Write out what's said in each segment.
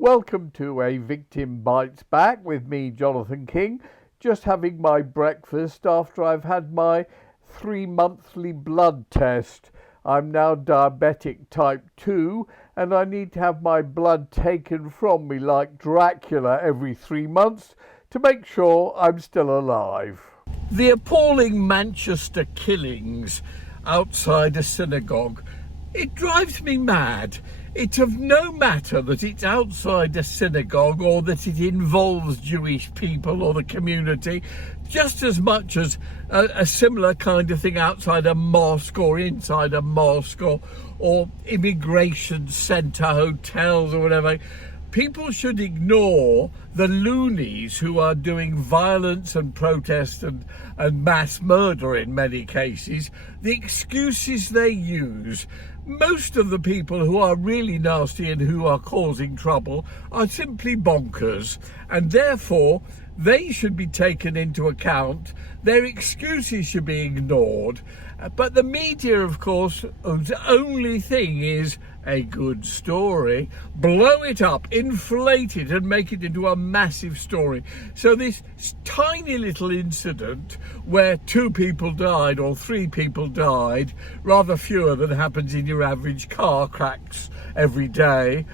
Welcome to A Victim Bites Back with me, Jonathan King. Just having my breakfast after I've had my 3-monthly blood test. I'm now diabetic type 2 and I need to have my blood taken from me like Dracula every 3 months to make sure I'm still alive. The appalling Manchester killings outside a synagogue, it drives me mad. It's of no matter that it's outside a synagogue or that it involves Jewish people or the community, just as much as a similar kind of thing outside a mosque or inside a mosque or immigration centre, hotels or whatever. People should ignore the loonies who are doing violence and protest and mass murder in many cases. The excuses they use. Most of the people who are really nasty and who are causing trouble are simply bonkers, and therefore they should be taken into account. Their excuses should be ignored. But the media, of course, whose only thing is a good story, blow it up, inflate it and make it into a massive story. So this tiny little incident where 2 people died or 3 people died, rather fewer than happens in your average car cracks every day,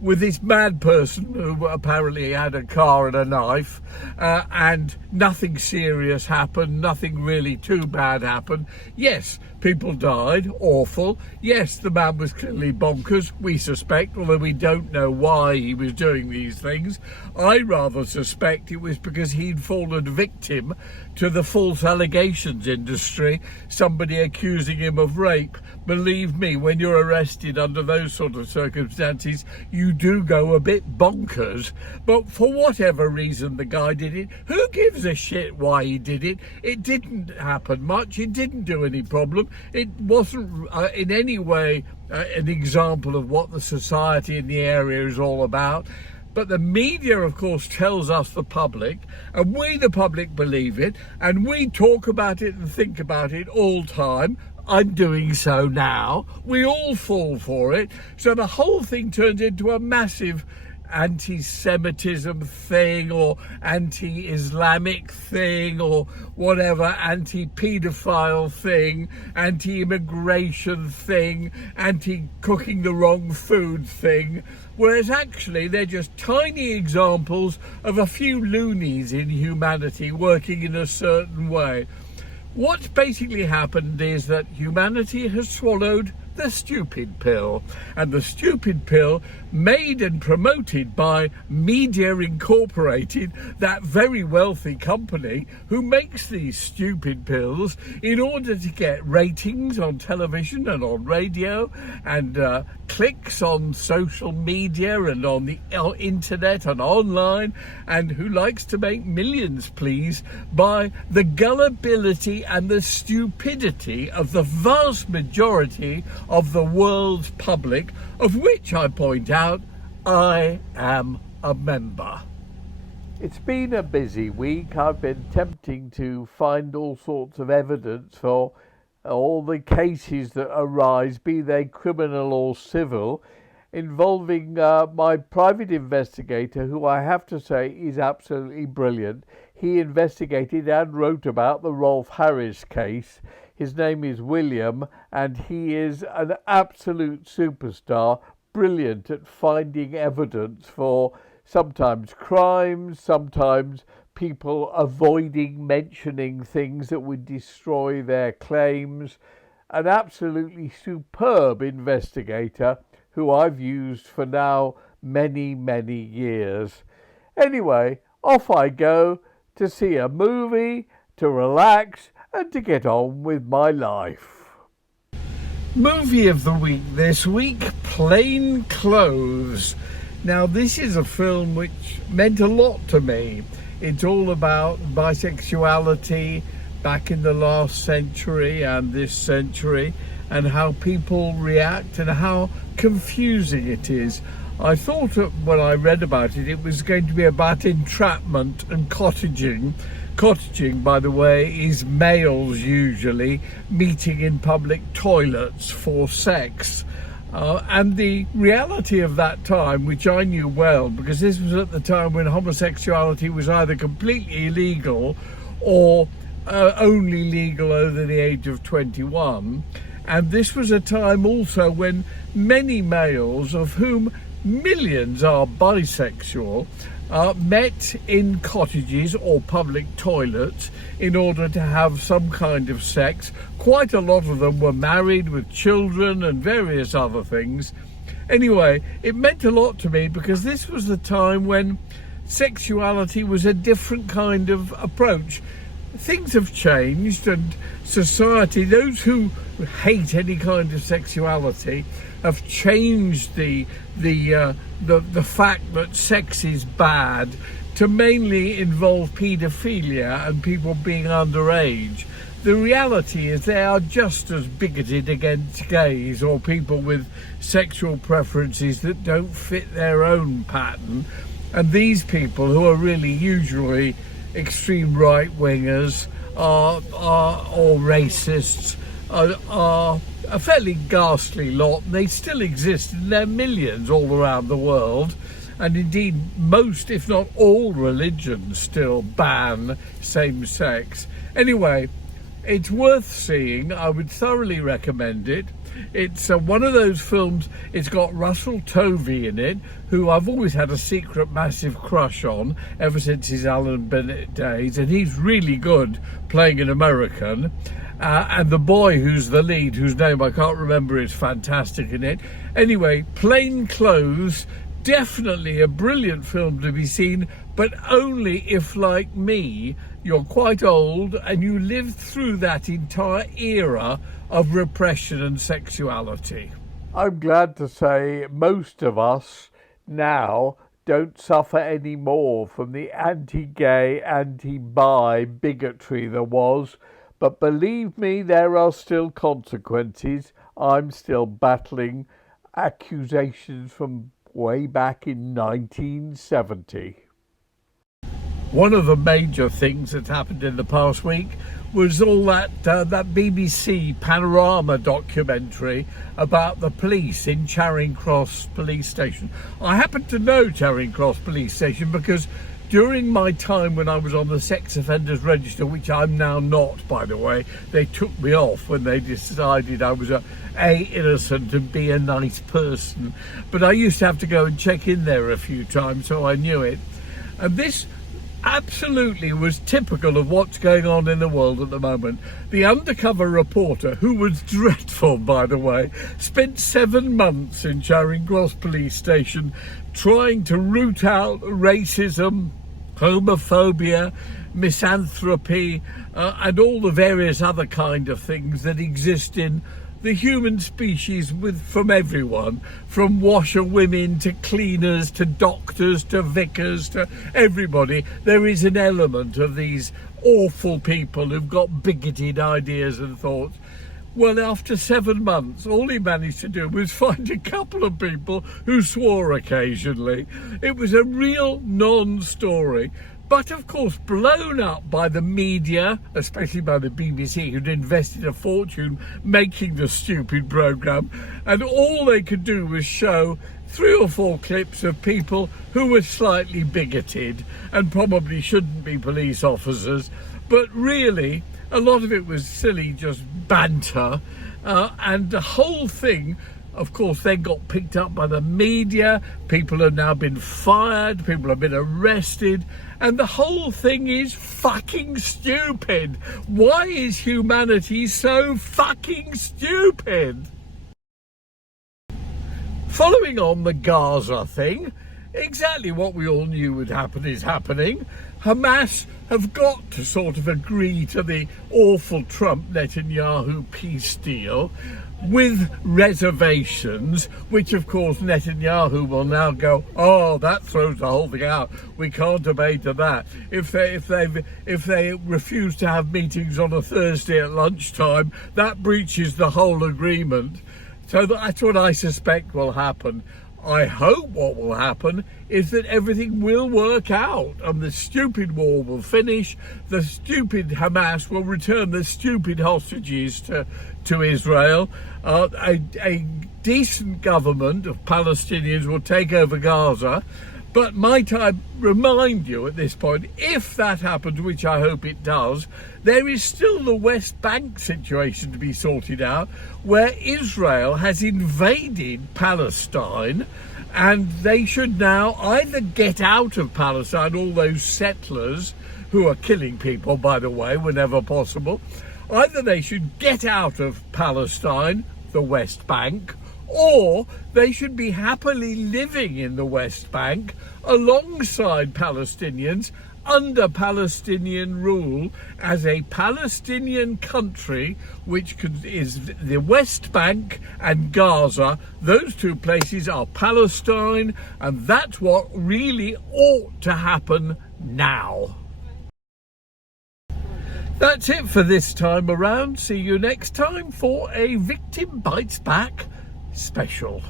with this mad person who apparently had a car and a knife, and nothing serious happened, nothing really too bad happened. Yes, people died, awful. Yes, the man was clearly bonkers, we suspect, although we don't know why he was doing these things. I rather suspect it was because he'd fallen victim to the false allegations industry, somebody accusing him of rape. Believe me, when you're arrested under those sort of circumstances, you do go a bit bonkers. But for whatever reason the guy did it, who gives a shit why he did it? It didn't happen much, it didn't do any problem, it wasn't in any way an example of what the society in the area is all about. But the media, of course, tells us, the public, and we, the public, believe it, and we talk about it and think about it all time. I'm doing so now. We all fall for it. So the whole thing turns into a massive anti-Semitism thing or anti-Islamic thing or whatever, anti-paedophile thing, anti-immigration thing, anti-cooking the wrong food thing, whereas actually they're just tiny examples of a few loonies in humanity working in a certain way. What's basically happened is that humanity has swallowed the stupid pill, and the stupid pill, made and promoted by Media Incorporated, that very wealthy company who makes these stupid pills in order to get ratings on television and on radio and clicks on social media and on the internet and online, and who likes to make millions, please, by the gullibility and the stupidity of the vast majority of the world's public, of which I point out I am a member. It's been a busy week. I've been attempting to find all sorts of evidence for all the cases that arise, be they criminal or civil, involving my private investigator, who I have to say is absolutely brilliant. He investigated and wrote about the Rolf Harris case. His name is William, and he is an absolute superstar, brilliant at finding evidence for sometimes crimes, sometimes people avoiding mentioning things that would destroy their claims. An absolutely superb investigator who I've used for now many, many years. Anyway, off I go to see a movie, to relax, and to get on with my life. Movie of the week this week, Plain Clothes. Now, this is a film which meant a lot to me. It's all about bisexuality back in the last century and this century, and how people react and how confusing it is. I thought when I read about it, it was going to be about entrapment and cottaging. Cottaging, by the way, is males usually meeting in public toilets for sex. And the reality of that time, which I knew well, because this was at the time when homosexuality was either completely illegal or only legal over the age of 21. And this was a time also when many males, of whom millions are bisexual, met in cottages or public toilets in order to have some kind of sex. Quite a lot of them were married with children and various other things. Anyway, it meant a lot to me because this was the time when sexuality was a different kind of approach. Things have changed, and society, those who hate any kind of sexuality, have changed the fact that sex is bad to mainly involve paedophilia and people being underage. The reality is they are just as bigoted against gays or people with sexual preferences that don't fit their own pattern. And these people, who are really usually extreme right-wingers or racists, are a fairly ghastly lot, and they still exist in their millions all around the world. And indeed, most, if not all, religions still ban same-sex. Anyway, it's worth seeing. I would thoroughly recommend it. It's one of those films. It's got Russell Tovey in it, who I've always had a secret massive crush on ever since his Alan Bennett days, and he's really good playing an American. And the boy who's the lead, whose name I can't remember, is fantastic in it. Anyway, Plain Clothes, definitely a brilliant film to be seen, but only if, like me, you're quite old and you lived through that entire era of repression and sexuality. I'm glad to say most of us now don't suffer any more from the anti-gay, anti-bi bigotry there was. But believe me, there are still consequences. I'm still battling accusations from way back in 1970. One of the major things that happened in the past week was all that BBC Panorama documentary about the police in Charing Cross Police Station. I happen to know Charing Cross Police Station because during my time when I was on the sex offenders register, which I'm now not, by the way, they took me off when they decided I was A, innocent, and B, a nice person. But I used to have to go and check in there a few times, so I knew it. And this absolutely was typical of what's going on in the world at the moment. The undercover reporter, who was dreadful, by the way, spent 7 months in Charing Cross Police Station trying to root out racism, homophobia, misanthropy, and all the various other kind of things that exist in the human species, from everyone, from washerwomen to cleaners to doctors to vicars to everybody. There is an element of these awful people who've got bigoted ideas and thoughts. Well, after 7 months, all he managed to do was find a couple of people who swore occasionally. It was a real non-story. But of course, blown up by the media, especially by the BBC, who'd invested a fortune making the stupid programme, and all they could do was show 3 or 4 clips of people who were slightly bigoted and probably shouldn't be police officers. But really, a lot of it was silly, just banter, and the whole thing, of course, then got picked up by the media. People have now been fired, people have been arrested, and the whole thing is fucking stupid. Why is humanity so fucking stupid? Following on the Gaza thing, exactly what we all knew would happen is happening. Hamas have got to sort of agree to the awful Trump-Netanyahu peace deal with reservations, which of course Netanyahu will now go, oh, that throws the whole thing out. We can't obey to that. If they refuse to have meetings on a Thursday at lunchtime, that breaches the whole agreement. So that's what I suspect will happen. I hope what will happen is that everything will work out and the stupid war will finish, the stupid Hamas will return the stupid hostages to Israel, a decent government of Palestinians will take over Gaza. But might I remind you at this point, if that happens, which I hope it does, there is still the West Bank situation to be sorted out, where Israel has invaded Palestine, and they should now either get out of Palestine, all those settlers who are killing people, by the way, whenever possible, either they should get out of Palestine, the West Bank, or they should be happily living in the West Bank alongside Palestinians under Palestinian rule as a Palestinian country, which is the West Bank and Gaza. Those two places are Palestine, and that's what really ought to happen now. That's it for this time around. See you next time for a Victim Bites Back special.